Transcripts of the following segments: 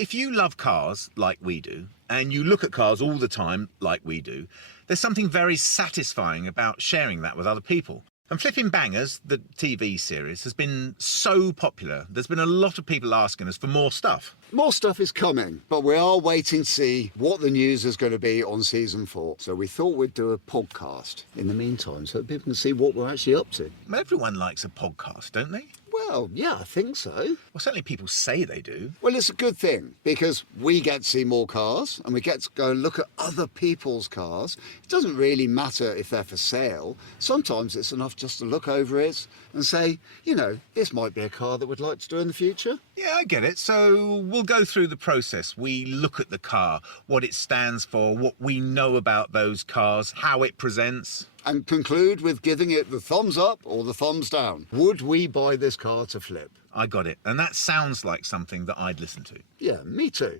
If you love cars like we do, and you look at cars all the time like we do, there's something very satisfying about sharing that with other people. And Flipping Bangers, the TV series, has been so popular. There's been a lot of people asking us for more stuff. More stuff is coming, but we are waiting to see what the news is going to be on season 4. So we thought we'd do a podcast in the meantime so that people can see what we're actually up to. Well, everyone likes a podcast, don't they? Well, yeah, I think so. Well, certainly people say they do. Well, it's a good thing because we get to see more cars and we get to go and look at other people's cars. It doesn't really matter if they're for sale. Sometimes it's enough just to look over it and say, you know, this might be a car that we'd like to do in the future. Yeah, I get it. So we'll go through the process. We look at the car, what it stands for, what we know about those cars, how it presents. And conclude with giving it the thumbs up or the thumbs down. Would we buy this car to flip? I got it. And that sounds like something that I'd listen to. Yeah, me too.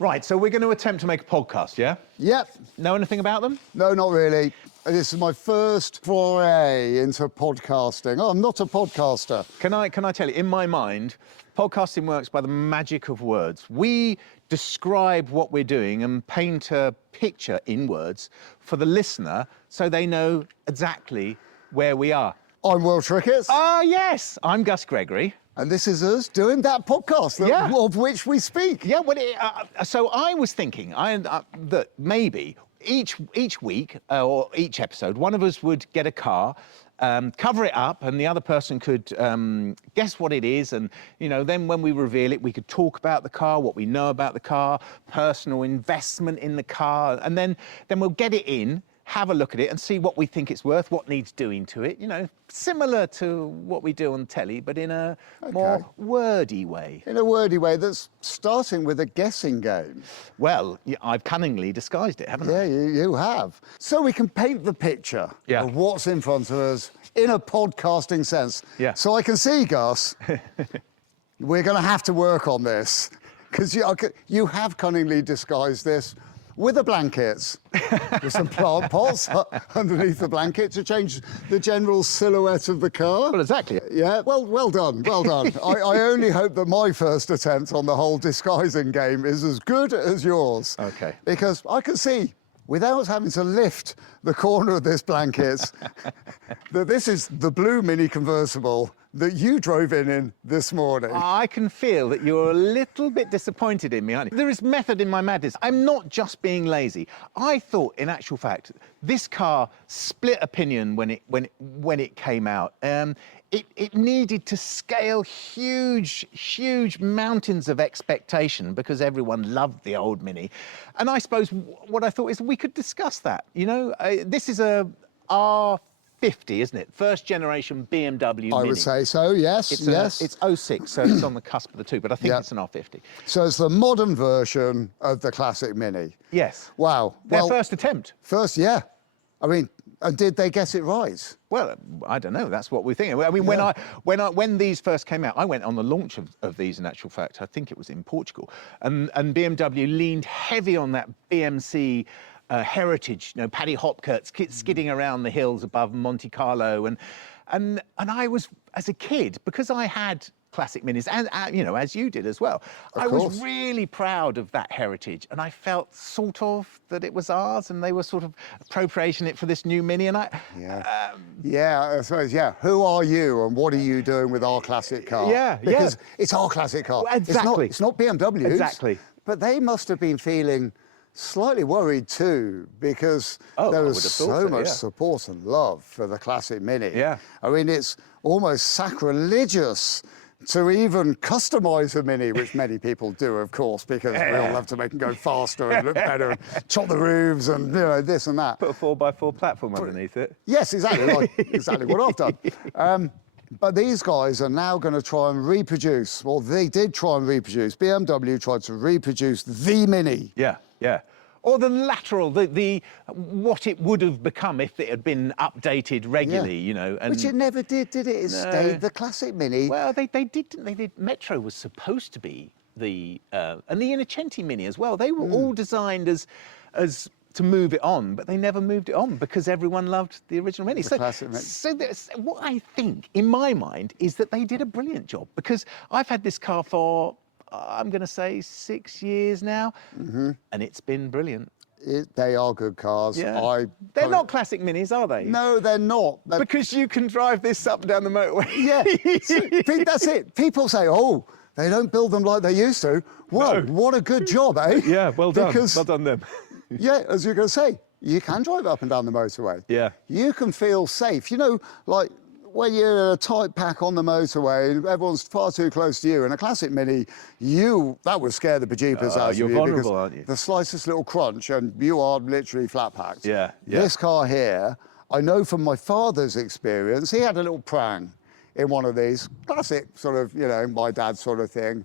Right, so we're going to attempt to make a podcast, yeah? Yep. Know anything about them? No, not really. This is my first foray into podcasting. Oh, I'm not a podcaster. Can I tell you, in my mind, podcasting works by the magic of words. We describe what we're doing and paint a picture in words for the listener so they know exactly where we are. I'm Will Trickett. Ah, yes, I'm Gus Gregory. And this is us doing that podcast of which we speak. Yeah, well, so I was thinking that maybe each week or each episode, one of us would get a car, cover it up, and the other person could guess what it is. And, you know, then when we reveal it, we could talk about the car, what we know about the car, personal investment in the car. And then we'll get it in, have a look at it and see what we think it's worth, what needs doing to it, you know, similar to what we do on telly, but in a more wordy way. In a wordy way that's starting with a guessing game. Well, I've cunningly disguised it, haven't I? Yeah, you have. So we can paint the picture of what's in front of us in a podcasting sense. Yeah. So I can see, Gus, we're going to have to work on this because you have cunningly disguised this with the blankets, with some plant pots underneath the blanket to change the general silhouette of the car. Well, exactly. Yeah, well done, well done. I only hope that my first attempt on the whole disguising game is as good as yours. Okay. Because I can see, without having to lift the corner of this blanket, that this is the blue Mini convertible that you drove in this morning. I can feel that you're a little bit disappointed in me, aren't you? There is method in my madness. I'm not just being lazy. I thought, in actual fact, this car split opinion when it came out. It needed to scale huge mountains of expectation because everyone loved the old Mini. And I suppose what I thought is we could discuss that. You know, this is a R50, isn't it? First generation BMW Mini. I would say so, yes, yes. It's 06, so it's on the cusp of the two, but I think it's an R50. So it's the modern version of the classic Mini. Yes. Wow. Their first attempt. First, yeah. I mean, and did they get it right? Well, I don't know. That's what we're thinking. I mean, when these first came out, I went on the launch of these. In actual fact, I think it was in Portugal, and BMW leaned heavy on that BMC heritage. You know, Paddy Hopkirk skidding around the hills above Monte Carlo, and I was, as a kid, because I had classic Minis, and you know, as you did as well. I was really proud of that heritage, and I felt sort of that it was ours, and they were sort of appropriating it for this new Mini. And I I suppose, who are you and what are you doing with our classic car? Because it's our classic car. Well, exactly. It's not BMW's. Exactly. But they must have been feeling slightly worried too, because there was so much support and love for the classic Mini. Yeah. I mean, it's almost sacrilegious to even customise a Mini, which many people do, of course, because we all have to make them go faster and look better, and chop the roofs and, you know, this and that. Put a 4x4 platform underneath it. Yes, exactly, exactly what I've done. But these guys are now going to try and reproduce, well, they did try and reproduce, BMW tried to reproduce the Mini. Yeah, yeah. Or the lateral, the what it would have become if it had been updated regularly, you know. And which it never did it? It stayed the classic Mini. Well, they did, didn't they? The Metro was supposed to be and the Innocenti Mini as well. They were all designed as to move it on, but they never moved it on because everyone loved the original Mini. So what I think, in my mind, is that they did a brilliant job, because I've had this car for I'm going to say 6 years now, and it's been brilliant. They are good cars. Yeah. They're not classic minis, are they? No, they're not. Because you can drive this up and down the motorway. Yeah, that's it. People say, oh, they don't build them like they used to. Well, what a good job, eh? Yeah, well done. Because, well done them. yeah, as you're going to say, you can drive up and down the motorway. Yeah. You can feel safe. You know, like when you're in a tight pack on the motorway, everyone's far too close to you. In a classic Mini, that would scare the bejeepers out of you. You're vulnerable, aren't you? The slightest little crunch and you are literally flat packed. Yeah. This car here, I know from my father's experience, he had a little prang in one of these. Classic sort of, you know, my dad sort of thing.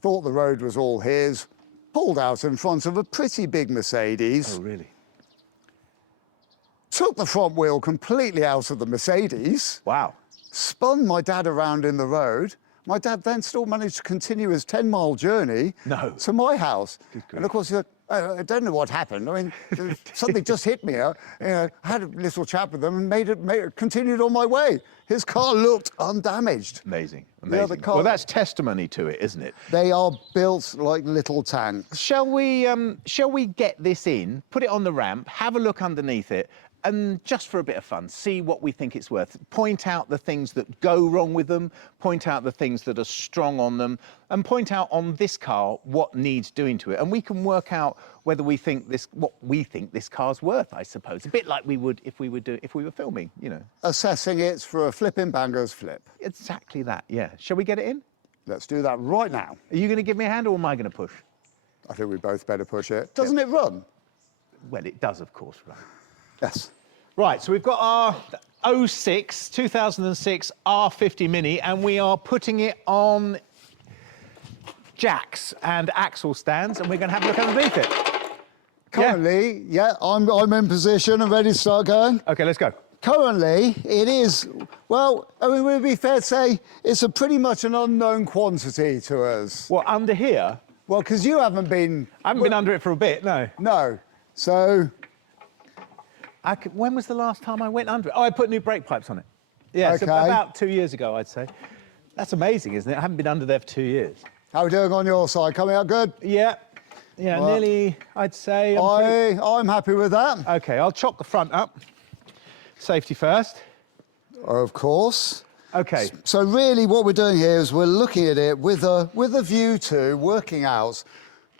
Thought the road was all his. Pulled out in front of a pretty big Mercedes. Oh, really? Took the front wheel completely out of the Mercedes. Wow. Spun my dad around in the road. My dad then still managed to continue his 10-mile journey to my house. And of course, he said, I don't know what happened. I mean, something just hit me. You know, I had a little chat with them and continued on my way. His car looked undamaged. Amazing. Yeah, the car, well, that's testimony to it, isn't it? They are built like little tanks. Shall we get this in, put it on the ramp, have a look underneath it, and just for a bit of fun, see what we think it's worth. Point out the things that go wrong with them, point out the things that are strong on them, and point out on this car what needs doing to it. And we can work out whether we think what we think this car's worth, I suppose. A bit like we would if we were filming, you know. Assessing it for a flipping bangers flip. Exactly that, yeah. Shall we get it in? Let's do that right now. Are you going to give me a hand or am I going to push? I think we both better push it. Doesn't it run? Well, it does, of course, run. Yes. Right, so we've got our 2006 R50 Mini, and we are putting it on jacks and axle stands, and we're going to have a look underneath it. Currently, I'm in position and ready to start going. Okay, let's go. Currently, it is, well, I mean, would it be fair to say it's pretty much an unknown quantity to us? Well, under here? Well, because you haven't been... I haven't been under it for a bit, no. No, so... When was the last time I went under it? Oh, I put new brake pipes on it. Yeah, okay. So about 2 years ago, I'd say. That's amazing, isn't it? I haven't been under there for 2 years. How are we doing on your side? Coming out good? Yeah, well, nearly, I'd say. I'm happy with that. Okay, I'll chop the front up. Safety first. Of course. Okay. So really what we're doing here is we're looking at it with a view to working out,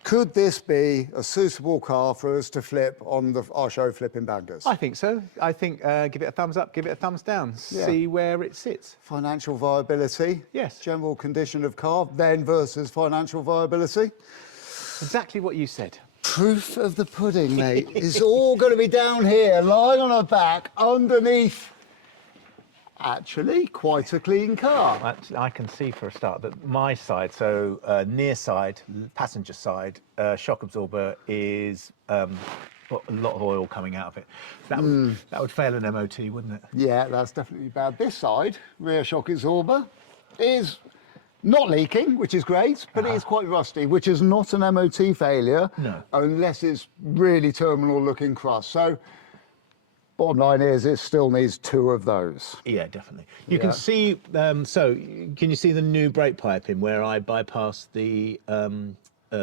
could this be a suitable car for us to flip on our show Flipping Bangers? I think so. I think give it a thumbs up, give it a thumbs down, see where it sits. Financial viability. Yes. General condition of car, then versus financial viability. Exactly what you said. Proof of the pudding, mate. It's all going to be down here, lying on our back, underneath. Actually, quite a clean car. I can see for a start that my side, so near side, passenger side, shock absorber is got a lot of oil coming out of it. That would fail an MOT, wouldn't it? Yeah, that's definitely bad. This side, rear shock absorber, is not leaking, which is great, but it is quite rusty, which is not an MOT failure, unless it's really terminal looking crust. So, bottom line is, it still needs 2 of those. Yeah, definitely. You can see, so can you see the new brake pipe in where I bypassed the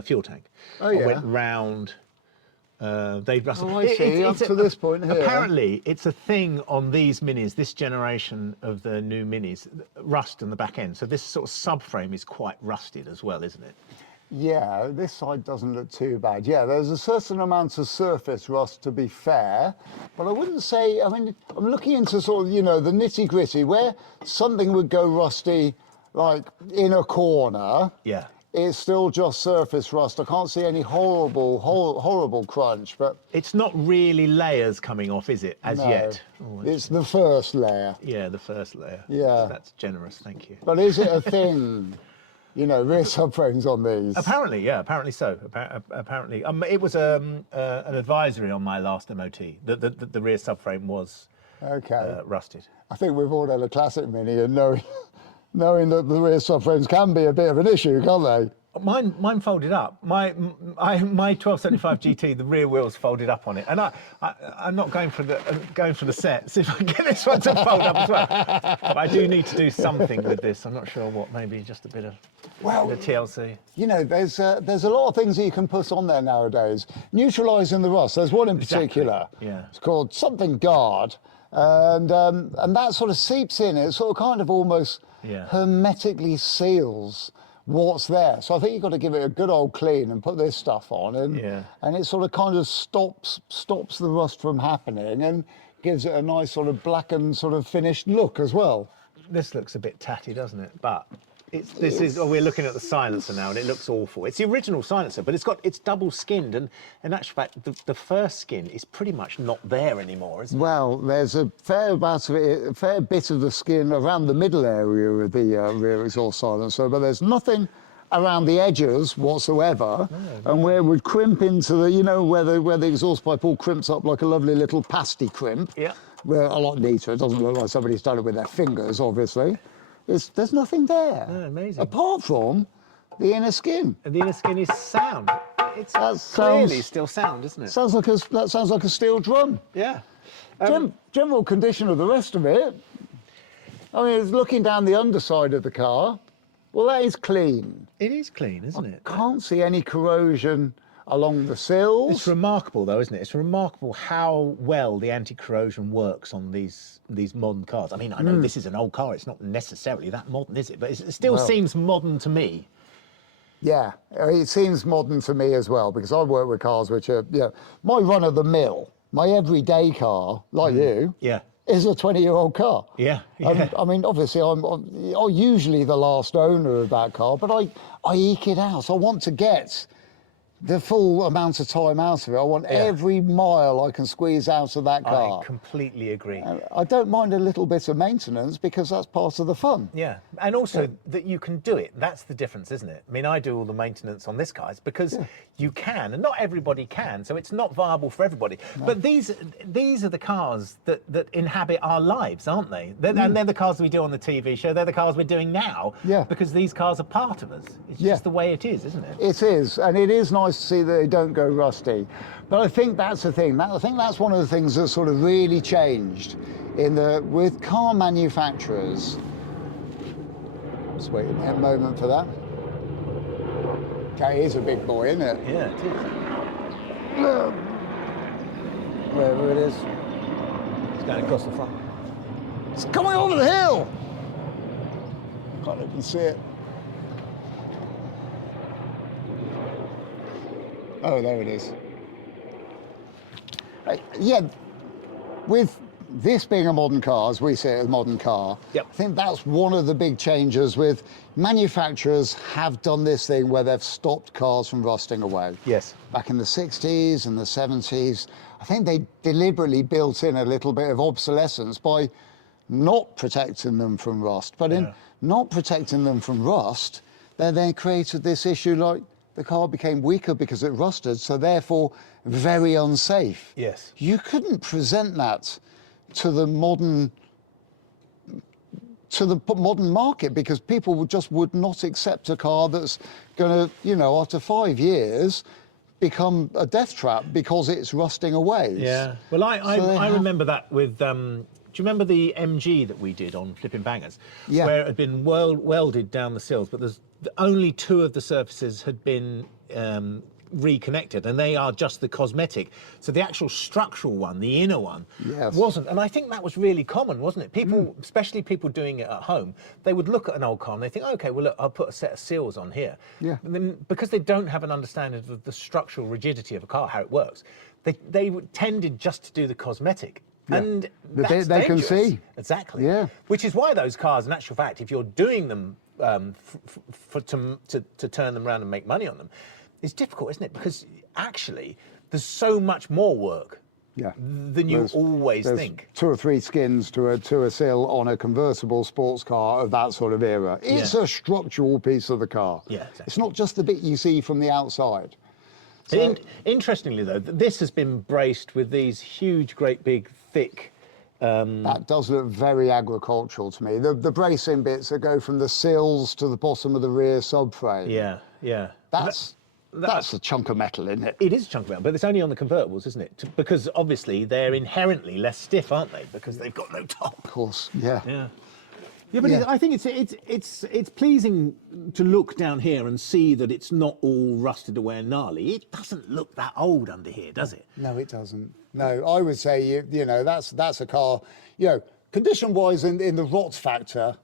fuel tank? Oh, yeah. I went round, they rusted. Oh, I see, up to this point here. Apparently, it's a thing on these Minis, this generation of the new Minis, rust in the back end. So this sort of subframe is quite rusted as well, isn't it? Yeah, this side doesn't look too bad. Yeah, there's a certain amount of surface rust, to be fair, but I wouldn't say, I mean, I'm looking into sort of, you know, the nitty gritty, where something would go rusty, like in a corner. Yeah. It's still just surface rust. I can't see any horrible crunch, but... It's not really layers coming off, is it, as yet? Oh, it's the first layer. Yeah, the first layer. Yeah. That's generous, thank you. But is it a thing? You know, rear subframes on these? Apparently, yeah, apparently so. Apparently. It was an advisory on my last MOT that the rear subframe was rusted. I think we've all had a classic Mini and knowing that the rear subframes can be a bit of an issue, can't they? Mine folded up. My 1275 GT, the rear wheels folded up on it, and I'm not going for the set. See if I can get this one to fold up as well. But I do need to do something with this. I'm not sure what. Maybe just a bit of TLC. You know, there's a lot of things that you can put on there nowadays. Neutralising the rust. There's one in particular. Yeah. It's called something guard, and that sort of seeps in. It sort of kind of almost hermetically seals what's there. So I think you've got to give it a good old clean and put this stuff on, and it sort of kind of stops the rust from happening and gives it a nice sort of blackened sort of finished look as well. This looks a bit tatty, doesn't it? But we're looking at the silencer now, and it looks awful. It's the original silencer, but it's double skinned, and in actual fact, the first skin is pretty much not there anymore, isn't it? Well, there's a fair bit of the skin around the middle area of the rear exhaust silencer, but there's nothing around the edges whatsoever, and where it would crimp into the, you know, where the exhaust pipe all crimps up like a lovely little pasty crimp. Yeah. Where a lot neater. It doesn't look like somebody's done it with their fingers, obviously. There's nothing there. Oh, amazing. Apart from the inner skin. And the inner skin is sound. It's clearly still sound, isn't it? That sounds like a steel drum. Yeah. General condition of the rest of it. I mean, it's looking down the underside of the car. Well, that is clean. It is clean, isn't it? Can't see any corrosion along the sills. It's remarkable, though, isn't it? It's remarkable how well the anti-corrosion works on these modern cars. I mean, I know this is an old car. It's not necessarily that modern, is it? But it still seems modern to me. Yeah, it seems modern to me as well, because I work with cars which are, my run-of-the-mill, my everyday car, like you, is a 20-year-old car. Yeah. I mean, obviously, I'm usually the last owner of that car, but I eke it out. I want to get the full amount of time out of it. I want every mile I can squeeze out of that car. I completely agree. I don't mind a little bit of maintenance because that's part of the fun. Yeah, and also that you can do it. That's the difference, isn't it? I mean, I do all the maintenance on this car because you can, and not everybody can, so it's not viable for everybody. No. But these are the cars that inhabit our lives, aren't they? And they're the cars we do on the TV show. They're the cars we're doing now. Yeah. Because these cars are part of us. It's just the way it is, isn't it? It is, and it is nice to see that they don't go rusty. But I think that's the thing. I think that's one of the things that sort of really changed with car manufacturers. Just waiting a moment for that. Okay, he's a big boy, isn't it? Yeah, it is. Wherever it is. It's going across the front. It's coming over the hill! Can't even see it. Oh, there it is. With this being a modern car, as we see it as a modern car, I think that's one of the big changes with manufacturers have done this thing where they've stopped cars from rusting away. Yes. Back in the 60s and the 70s, I think they deliberately built in a little bit of obsolescence by not protecting them from rust. But in not protecting them from rust, they then created this issue like the car became weaker because it rusted, so therefore very unsafe. Yes. You couldn't present that to the modern market because people just would not accept a car that's going to, after 5 years, become a death trap because it's rusting away. Yeah. Well, I remember that with. Do you remember the MG that we did on Flipping Bangers? Yeah. Where it had been welded down the sills, but only 2 of the surfaces had been reconnected, and they are just the cosmetic. So the actual structural one, the inner one, wasn't. And I think that was really common, wasn't it? People, especially people doing it at home, they would look at an old car and they think, okay, well, look, I'll put a set of seals on here. Yeah. And then because they don't have an understanding of the structural rigidity of a car, how it works, they tended just to do the cosmetic. Yeah. And that's they can see. Exactly. Yeah. Which is why those cars, in actual fact, if you're doing them to turn them around and make money on them, it's difficult, isn't it? Because actually, there's so much more work than you always think. 2 or 3 skins to a sill on a convertible sports car of that sort of era. It's a structural piece of the car. Yeah, exactly. It's not just the bit you see from the outside. So, interestingly, though, this has been braced with these huge, great, big, thick. That does look very agricultural to me. The bracing bits that go from the sills to the bottom of the rear subframe. Yeah. yeah. That's a chunk of metal, isn't it? It is a chunk of metal, but it's only on the convertibles, isn't it? Because obviously they're inherently less stiff, aren't they? Because they've got no top. Of course, yeah. Yeah. Yeah, but Yeah. I think it's pleasing to look down here and see that it's not all rusted away and gnarly. It doesn't look that old under here, does it? No, it doesn't. No, I would say, you know, that's a car, you know, condition-wise in the rot factor,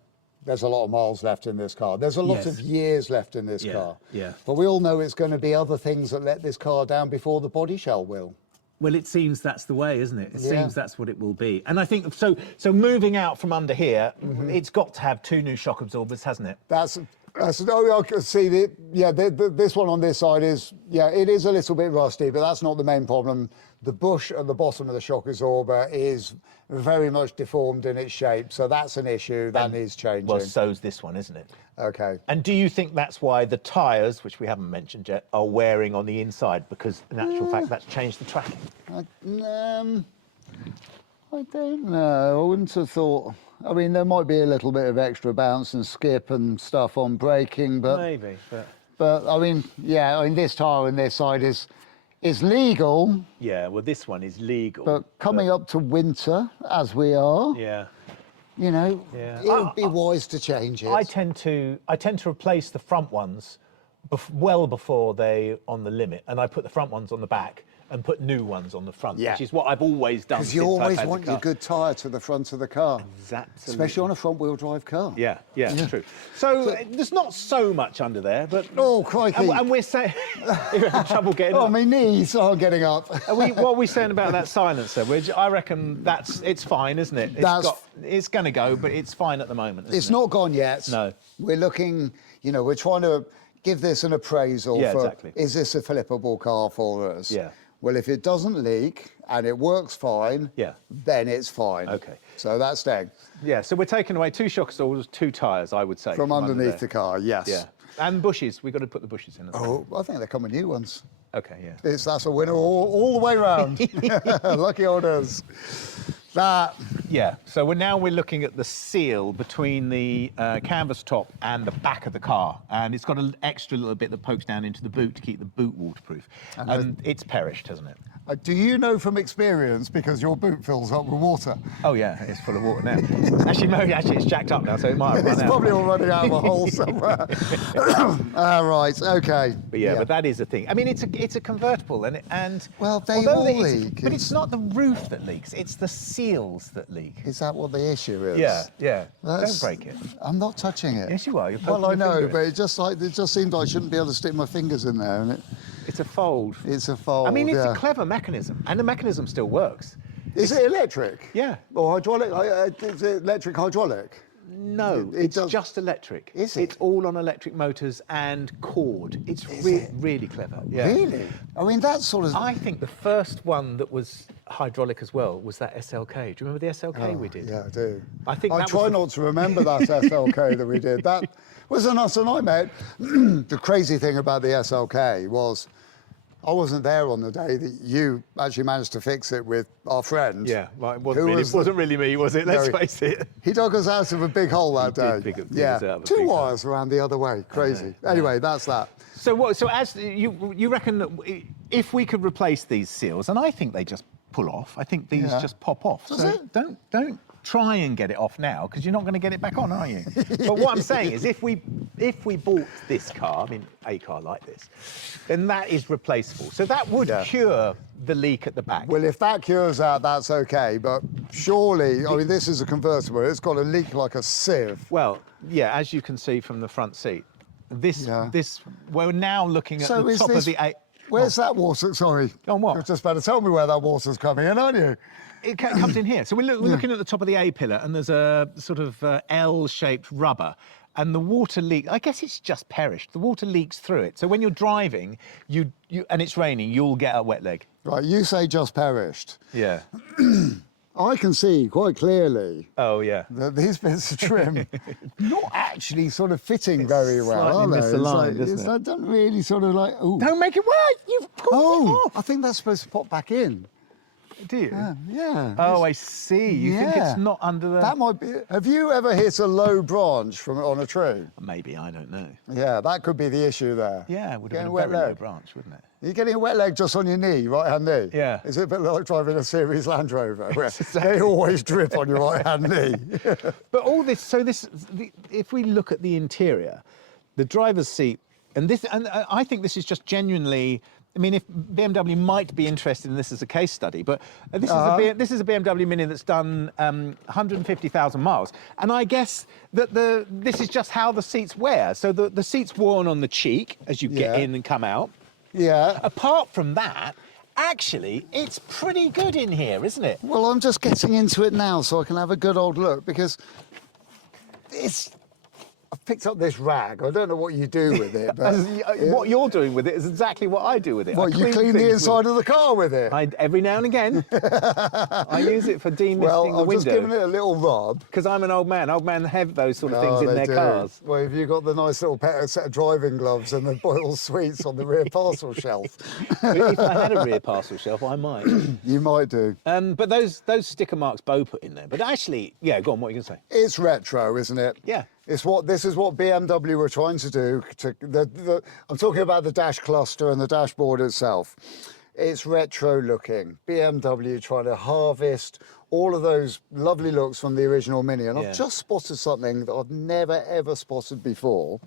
there's a lot of miles left in this car. There's a lot Yes. of years left in this car. yeah. But we all know it's going to be other things that let this car down before the body shell will. Well, it seems that's the way, isn't it? It Yeah. seems that's what it will be. And I think, so moving out from under here, it's got to have 2 new shock absorbers, hasn't it? That's oh, I can see this one on this side is, yeah, it is a little bit rusty, but that's not the main problem. The bush at the bottom of the shock absorber is very much deformed in its shape, so that's an issue that needs changing. Well, so's this one, isn't it? Okay. And do you think that's why the tyres, which we haven't mentioned yet, are wearing on the inside? Because in actual fact, that's changed the tracking. I don't know. I wouldn't have thought. I mean, there might be a little bit of extra bounce and skip and stuff on braking, but Maybe, but I mean, yeah. I mean, this tyre on this side is legal, yeah. Well, this one is legal. but coming up to winter as we are, yeah. you know, Yeah. it would be wise to change it. I tend to replace the front ones well before they on the limit, and I put the front ones on the back and put new ones on the front, Yeah. which is what I've always done. Because you since I've always had the want your car. good tyre to the front of the car, Exactly. especially on a front-wheel drive car. Yeah, it's true. So there's not so much under there, but Oh, crikey. and we're saying you're having trouble getting Oh, up. my knees aren't getting up. What are we saying about that silencer? Which I reckon it's fine, isn't it? It's going to go, but it's fine at the moment. It's not gone yet. No. We're looking, you know, we're trying to give this an appraisal Yeah, for, exactly. is this a flippable car for us? Yeah. Well, if it doesn't leak and it works fine, Yeah. then it's fine. Okay. So that's staying. Yeah, so we're taking away 2 shock absorbers, 2 tyres, I would say. From under underneath there. the car, yes. Yeah. And bushes. We've got to put the bushes in. Oh, I think they come with new ones. Okay, yeah. That's a winner all the way round. Lucky orders. That. Yeah, so we're looking at the seal between the canvas top and the back of the car, and it's got an extra little bit that pokes down into the boot to keep the boot waterproof. And it's perished, hasn't it? Do you know from experience, because your boot fills up with water? Oh yeah, it's full of water now. Actually, no, it's jacked up now, so it might have run It's out. probably all running out of a hole somewhere. Right, okay. But yeah, but that is a thing. I mean, it's a convertible, and Well, they although all it's- leak. But it's not the roof that leaks; it's the seals that leak. Is that what the issue is? Yeah. That's- Don't break it. I'm not touching it. Yes, you are. You're Well, poking I your know, finger but in. it just seemed I shouldn't be able to stick my fingers in there, and It's a fold. it's a fold. I mean, it's yeah. a clever mechanism, and the mechanism still works. Is it electric? Yeah. Or hydraulic? Is it electric hydraulic? No, It it's does- just electric. Is it? It's all on electric motors and cord. It's really clever. Yeah. Really? I mean, that's sort of. I think the first one that was hydraulic as well was that SLK. Do you remember the SLK we did? Yeah, I do. I think I that try was the- not to remember that SLK that we did. That was an us and I met. The crazy thing about the SLK was I wasn't there on the day that you actually managed to fix it with our friend. Yeah, well, it Who wasn't really me, was it? Let's No, face it. He dug us out of a big hole that day. did dig yeah, us out of a 2 big hole. wires around the other way. Crazy. Anyway, that's that. So what? So as you reckon that if we could replace these seals, and I think they just pull off. I think these Yeah. just pop off. Does so it? don't try and get it off now, because you're not going to get it back on, are you? But what I'm saying is, if we bought this car, I mean a car like this, then that is replaceable. So that would Yeah. cure the leak at the back. Well, if that cures that, that's okay. But surely, I mean, this is a convertible. It's got a leak like a sieve. Well, yeah, as you can see from the front seat, this Yeah. we're now looking at So the is top this- of the A. Where's that water? Sorry. On what? You're just about to tell me where that water's coming in, aren't you? It comes in here. So we're looking at the top of the A pillar, and there's a sort of L-shaped rubber, and the water leak. I guess it's just perished. The water leaks through it. So when you're driving, you and it's raining, you'll get a wet leg. Right, you say just perished. Yeah. I can see quite clearly Oh yeah. that these bits of trim not actually sort of fitting very well, are slightly they? misaligned, isn't it? That doesn't really sort of like. Ooh. Don't make it work. You've pulled it Oh, off. I think that's supposed to pop back in. Do you? Yeah. Oh, I see. You think Yeah. it's not under the... That might be. Have you ever hit a low branch on a tree? Maybe, I don't know. Yeah, that could be the issue there. Yeah, it would have Getting been a wet very low leg. branch, wouldn't it? You're getting a wet leg just on your knee, right-hand knee. Yeah. Is it a bit like driving a series Land Rover, where they always drip on your right-hand knee? But all this, if we look at the interior, the driver's seat, and I think this is just genuinely, I mean, if BMW might be interested in this as a case study, but this is a BMW Mini that's done 150,000 miles, and I guess that this is just how the seats wear. So the seat's worn on the cheek as you get in and come out. Yeah. Apart from that, actually, it's pretty good in here, isn't it? Well, I'm just getting into it now so I can have a good old look, because I've picked up this rag. I don't know what you do with it, but What you're doing with it is exactly what I do with it. well, you clean the inside of the car with it. Every now and again, I use it for demisting Well, the I'm just giving window. it a little rub. Because I'm an old man. Old men have those sort of things Oh, in they their do. cars. Well, have you got the nice little set of driving gloves and the boiled sweets on the rear parcel shelf? If I had a rear parcel shelf, I might. You might do. But those sticker marks Bo put in there. But actually, yeah, go on. What are you going to say? It's retro, isn't it? Yeah. This is what BMW were trying to do. I'm talking about the dash cluster and the dashboard itself. It's retro looking. BMW trying to harvest all of those lovely looks from the original Mini. And Yeah. I've just spotted something that I've never ever spotted before.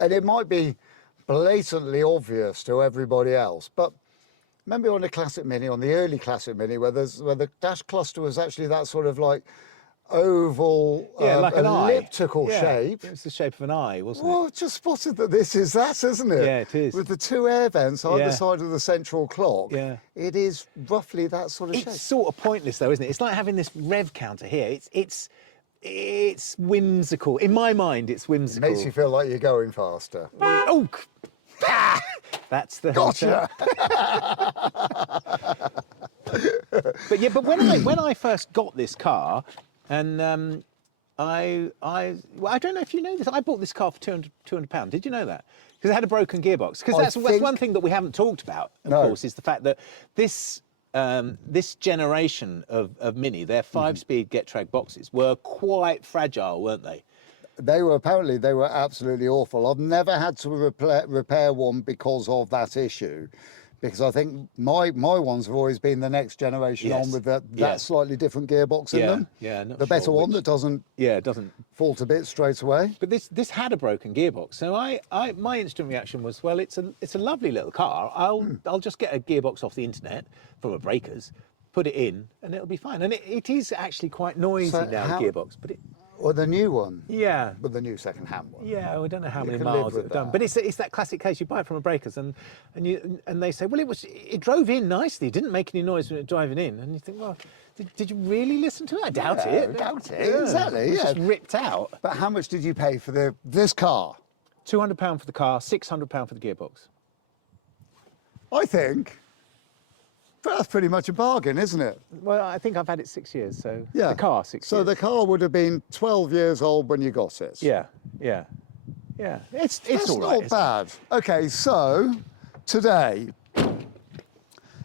And it might be blatantly obvious to everybody else, but remember on the classic Mini, on the early classic Mini, where the dash cluster was actually that sort of like oval, Like an elliptical eye. shape. It was the shape of an eye, wasn't it? Well, I just spotted that this is that, isn't it? Yeah, it is. With the two air vents either Yeah. side of the central clock. Yeah. It is roughly that sort of shape. It's sort of pointless, though, isn't it? It's like having this rev counter here. It's whimsical. In my mind, it's It whimsical. makes you feel like you're going faster. Oh, that's the Gotcha. But when I first got this car, and I don't know if you know this. I bought this car for £200. Did you know that? Because it had a broken gearbox. Because that's one thing that we haven't talked about, of course, is the fact that this generation of Mini, their 5-speed Getrag boxes, were quite fragile, weren't they? They were absolutely awful. I've never had to repair one because of that issue, because I think my ones have always been the next generation Yes. on with that Yeah. slightly different gearbox in Yeah, them. yeah, not The better sure one which- that doesn't Yeah, it doesn't. fall to bits straight away. But this had a broken gearbox, so my instant reaction was, well, it's a lovely little car. I'll just get a gearbox off the internet from a breakers, put it in, and it'll be fine. And it is actually quite noisy So now, how- the gearbox. But Or the new one. yeah. But the new second-hand one. Yeah, I don't know how You many can live miles with it's done, that. but it's that classic case. You buy it from a breakers, and they say, well, it drove in nicely. It didn't make any noise when it was driving in, and you think, well, did you really listen to it? I doubt Yeah, it. I doubt it. Exactly, It was yeah. just ripped out. But how much did you pay for this car? £200 for the car, £600 for the gearbox. I think that's pretty much a bargain, isn't it? Well, I think I've had it 6 years, so Yeah. the car 6 So years. the car would have been 12 years old when you got it. Yeah. It's That's all right. not isn't it? bad. Okay, so today,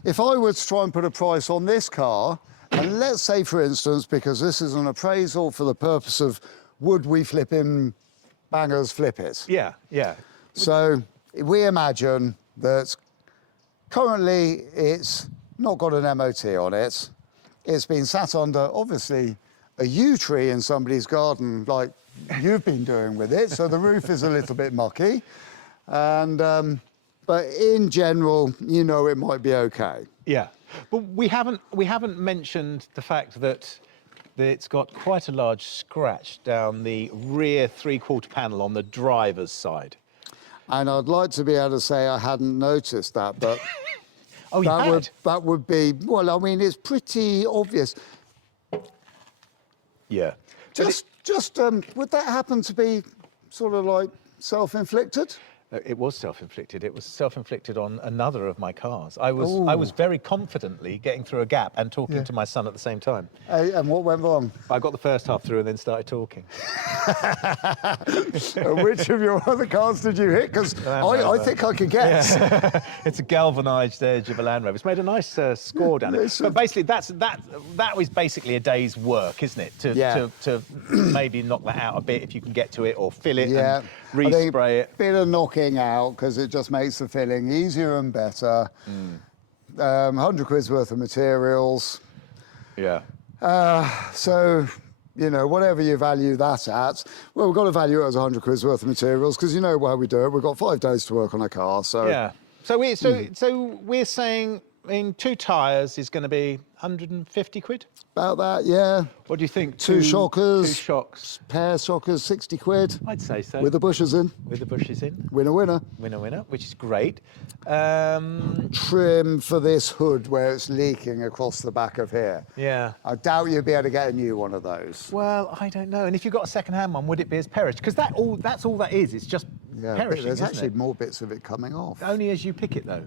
if I were to try and put a price on this car, and let's say, for instance, because this is an appraisal for the purpose of would we flipping bangers flip it? Yeah. So we imagine that currently it's not got an MOT on it. It's been sat under, obviously, a yew tree in somebody's garden like you've been doing with it. So the roof is a little bit mucky. And, but in general, you know, it might be okay. Yeah. But we haven't mentioned the fact that it's got quite a large scratch down the rear 3/4 panel on the driver's side. And I'd like to be able to say I hadn't noticed that, but Oh, you had? that would be, well, I mean, it's pretty obvious. Yeah. Would that happen to be sort of like self-inflicted? It was self-inflicted. It was self-inflicted on another of my cars. I was very confidently getting through a gap and talking to my son at the same time. And what went wrong? I got the first half through and then started talking. Which of your other cars did you hit? Because I think I could guess. It's a galvanised edge of a Land Rover. It's made a nice score down it. But basically, that was basically a day's work, isn't it? To maybe knock that out a bit if you can get to it, or fill it and respray it. Bit of knocking out, because it just makes the filling easier and better. 100 quid's worth of materials. Yeah. So, you know, whatever you value that at, well, we've got to value it as 100 quid's worth of materials, because you know how we do it. We've got 5 days to work on a car, so... Yeah. So we're saying, I mean, 2 tyres is going to be 150 quid? About that, yeah. What do you think? Two shockers. 2 shocks. Pair shockers, 60 quid. I'd say so. With the bushes in. With the bushes in. Winner, winner. Winner, winner, which is great. Trim for this hood where it's leaking across the back of here. Yeah. I doubt you'd be able to get a new one of those. Well, I don't know. And if you got a second-hand one, would it be as perished? Because that's all that is. It's just perishing, there's isn't actually it? more bits of it coming off. Only as you pick it, though.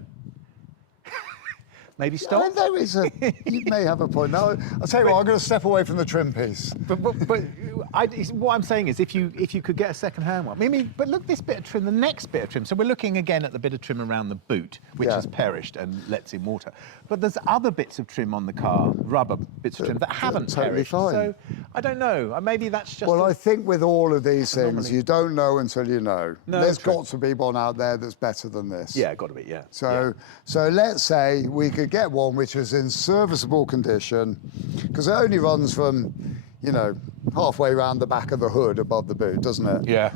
Maybe I stop. mean, there is a... You may have a point. No, I'll tell you what, I'm going to step away from the trim piece. But what I'm saying is, if you could get a second-hand one, I mean, but look, this bit of trim, the next bit of trim. So we're looking again at the bit of trim around the boot, which has perished and lets in water. But there's other bits of trim on the car, rubber bits of trim that haven't totally perished. fine. So I don't know. Maybe that's just. Well, I think with all of these things, anomaly. you don't know until you know. No, There's true. got to be one out there that's better than this. Yeah, got to be. Yeah. So let's say we could get one which is in serviceable condition, because it only runs from, you know, halfway around the back of the hood above the boot, doesn't it? Yeah.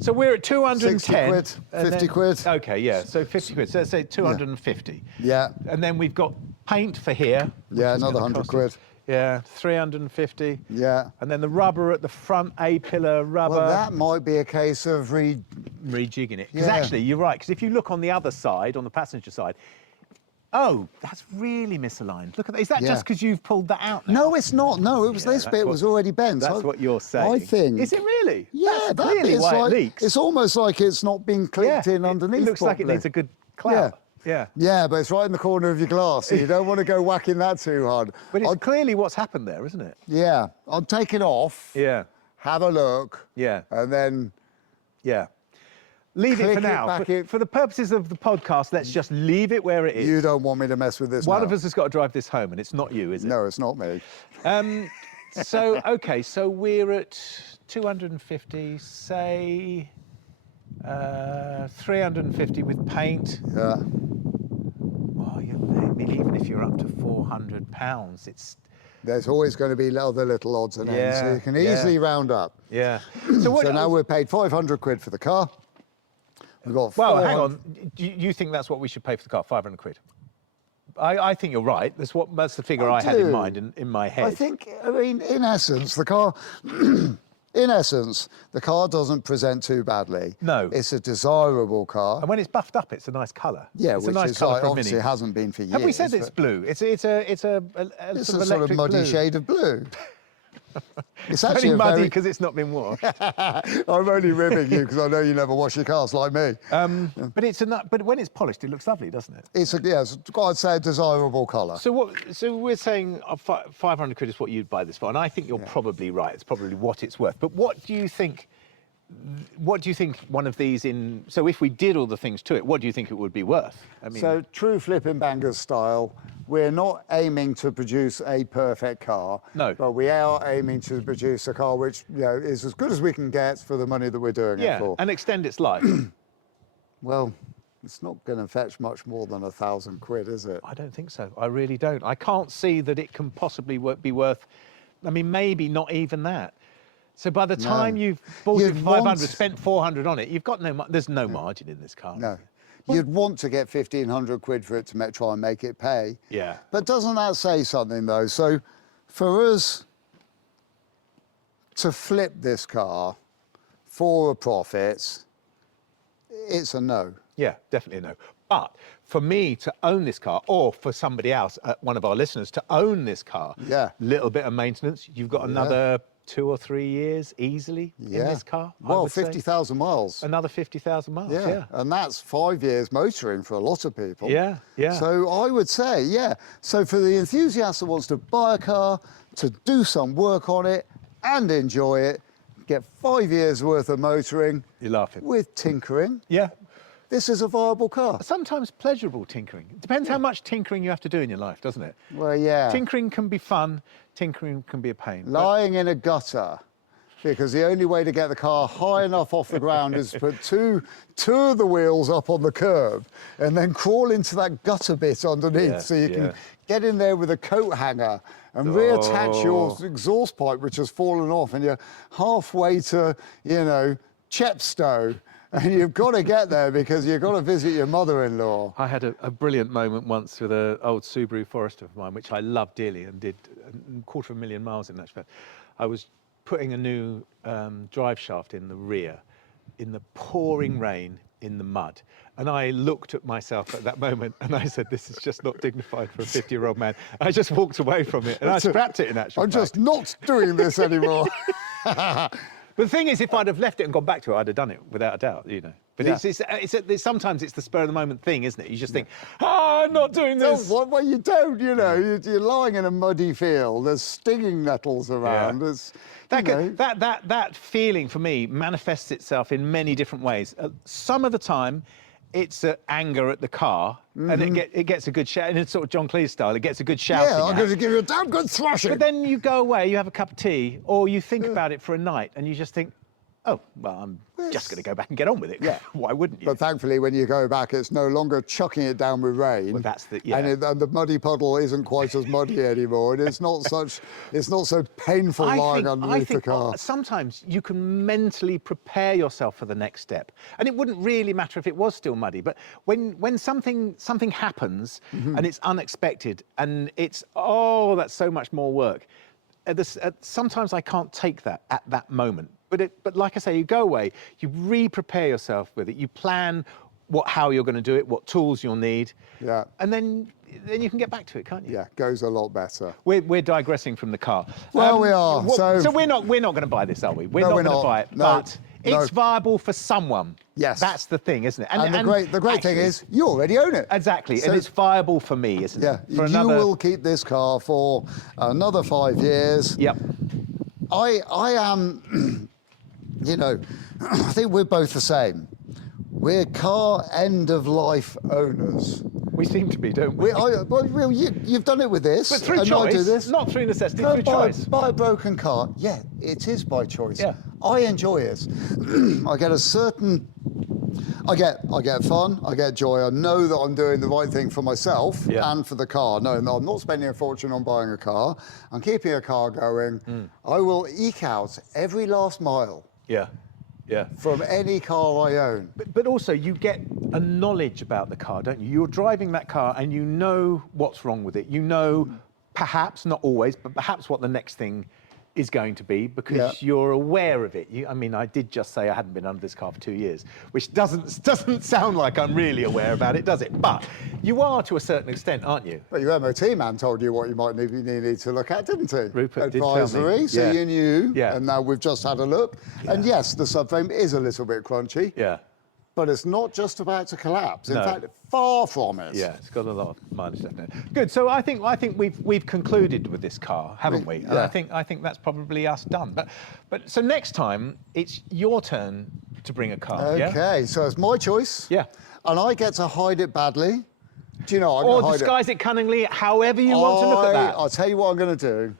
So we're at 210. 60 quid, 50 quid. Okay, yeah. So 50 quid. So let's say 250. Yeah. And then we've got paint for here. Yeah, which is another gonna 100 cost quid. us- Yeah, 350. Yeah. And then the rubber at the front, A-pillar rubber. Well, that might be a case of rejigging it. Because Yeah. actually, you're right. Because if you look on the other side, on the passenger side, oh, that's really misaligned. Look at that. Is that Yeah. just because you've pulled that out now? No, it's not. No, it was Yeah, this that's bit what- was already bent. That's what you're saying. I think. Is it really? Yeah, That's that clearly bit's why like, it leaks. It's almost like it's not been clipped in underneath. It looks like it properly. needs a good clout. Yeah. Yeah, but it's right in the corner of your glass, so you don't want to go whacking that too hard. But it's clearly what's happened there, isn't it? Yeah, I'll take it off, Yeah. have a look, Yeah. and then Yeah. Leave it Click for it now. back in. For the purposes of the podcast, let's just leave it where it is. you don't want me to mess with this One now. of us has got to drive this home, and it's not you, is it? No, it's not me. So, okay, so we're at 250, say 350 with paint. Yeah. Oh, I mean, even if you're up to £400, it's... There's always going to be other little odds and ends, so Yeah, you can yeah. easily round up. Yeah. So now we're paid 500 quid for the car. We've got Well, 400 hang on. Do you think that's what we should pay for the car? 500 quid? I think you're right. That's the figure I had in do. mind in my head. I think, I mean, in essence, the car, the car doesn't present too badly. No. It's a desirable car. And when it's buffed up, it's a nice colour. Yeah, it's which a nice is colour like, for a obviously Mini. hasn't been for years. Have we said it's but blue? It's a It's sort a of sort of electric muddy blue. shade of blue. It's Only actually a muddy very... because it's not been washed. I'm only ribbing you because I know you never wash your cars like me. But when it's polished, it looks lovely, doesn't it? It's I'd say a desirable colour. So we're saying 500 quid is what you'd buy this for, and I think you're probably right. It's probably what it's worth. But what do you think? What do you think one of these in? So if we did all the things to it, what do you think it would be worth? I mean, So true flipping bangers style, we're not aiming to produce a perfect car. No. But we are aiming to produce a car which is as good as we can get for the money that we're doing it yeah, for. and extend its life. Well, it's not going to fetch much more than 1,000 quid, is it? I don't think so. I really don't. I can't see that it can possibly be worth. I mean, maybe not even that. So by the time you've bought it You'd for 500, want- spent 400 on it, you've got there's no margin in this car. No. You'd want to get 1,500 quid for it to try and make it pay. Yeah. But doesn't that say something, though? So for us to flip this car for a profit, it's a no. Yeah, definitely a no. But for me to own this car, or for somebody else, one of our listeners, to own this car, Yeah. little bit of maintenance, you've got another 2 or 3 years easily in this car. I Well, would say. 50,000 miles. Another 50,000 miles. Yeah. And that's 5 years motoring for a lot of people. Yeah, yeah. So I would say, So for the enthusiast that wants to buy a car, to do some work on it and enjoy it, get 5 years worth of motoring. You're laughing. With tinkering. Yeah. This is a viable car. Sometimes pleasurable tinkering. It depends how much tinkering you have to do in your life, doesn't it? Well, yeah. Tinkering can be fun. Tinkering can be a pain. Lying in a gutter, because the only way to get the car high enough off the ground is to put two of the wheels up on the curb and then crawl into that gutter bit underneath so you can get in there with a coat hanger and reattach your exhaust pipe, which has fallen off, and you're halfway to, Chepstow. And you've got to get there because you've got to visit your mother-in-law. I had a brilliant moment once with an old Subaru Forester of mine, which I love dearly and did 250,000 miles in that fact. I was putting a new drive shaft in the rear in the pouring rain in the mud. And I looked at myself at that moment and I said, this is just not dignified for a 50-year-old man. I just walked away from it and I scrapped it in actual fact. I'm just not doing this anymore. But the thing is, if I'd have left it and gone back to it, I'd have done it without a doubt, But sometimes it's the spur of the moment thing, isn't it? You just think, I'm not doing this. Well, you don't, You're lying in a muddy field. There's stinging nettles around. Yeah. That feeling for me manifests itself in many different ways. Some of the time, it's anger at the car, and it gets a good shout. And it's sort of John Cleese style. It gets a good shouting. Yeah, I'm going to give you a damn good thrashing. But then you go away, you have a cup of tea, or you think about it for a night, and you just think, oh, well, I'm just going to go back and get on with it. Yeah. Why wouldn't you? But thankfully, when you go back, it's no longer chucking it down with rain. Well, that's the and the muddy puddle isn't quite as muddy anymore. And it's not so painful lying underneath the car. Sometimes you can mentally prepare yourself for the next step, and it wouldn't really matter if it was still muddy. But when something happens and it's unexpected and it's that's so much more work. Sometimes I can't take that at that moment. But like I say, you go away, you re-prepare yourself with it, you plan how you're going to do it, what tools you'll need, and then you can get back to it, can't you? Yeah, goes a lot better. We're digressing from the car. Well, we are. So we're not going to buy this, are we? We're not going to buy it, but it's viable for someone. Yes, that's the thing, isn't it? And the great thing is, you already own it. Exactly, and it's viable for me, isn't it? Yeah, you will keep this car for another 5 years. Yep. I am. I think we're both the same. We're car end-of-life owners. We seem to be, don't we? You've done it with this. But through choice, I do this. not through necessity, through choice. Buy a broken car. Yeah, it is by choice. Yeah. I enjoy it. I get fun, I get joy. I know that I'm doing the right thing for myself and for the car. No, I'm not spending a fortune on buying a car. I'm keeping a car going. I will eke out every last mile. Yeah. From any car I own. But also, you get a knowledge about the car, don't you? You're driving that car and you know what's wrong with it. You know, perhaps, not always, but perhaps what the next thing is going to be because you're aware of it. I did just say I hadn't been under this car for 2 years, which doesn't sound like I'm really aware about it, does it? But you are to a certain extent, aren't you? But your MOT man told you what you might need to look at, didn't he? Rupert Advisory, did tell me. So you knew, Yeah. and now we've just had a look. Yeah. And yes, the subframe is a little bit crunchy. Yeah. But it's not just about to collapse. In No. fact, far from it. Yeah, it's got a lot of mileage left in it. Good. So I think we've concluded with this car, haven't we? And I think that's probably us done. But so next time it's your turn to bring a car. Okay. So it's my choice. Yeah. And I get to hide it badly. Do you know? Or disguise it cunningly, however you want to look at that. I'll tell you what I'm going to do.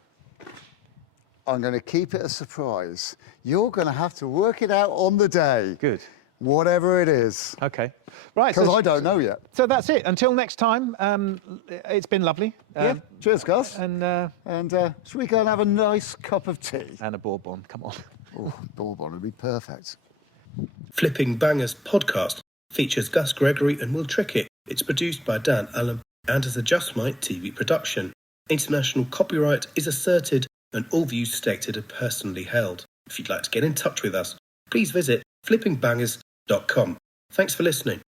I'm going to keep it a surprise. You're going to have to work it out on the day. Good. Whatever it is. Okay. Right. Because I don't know yet. So that's it. Until next time, it's been lovely. Cheers, Gus. And should we go and have a nice cup of tea? And a bourbon. Come on. Oh, bourbon would be perfect. Flipping Bangers podcast features Gus Gregory and Will Trickett. It's produced by Dan Allen and is a Just Might TV production. International copyright is asserted and all views stated are personally held. If you'd like to get in touch with us, please visit flippingbangers.com. Thanks for listening.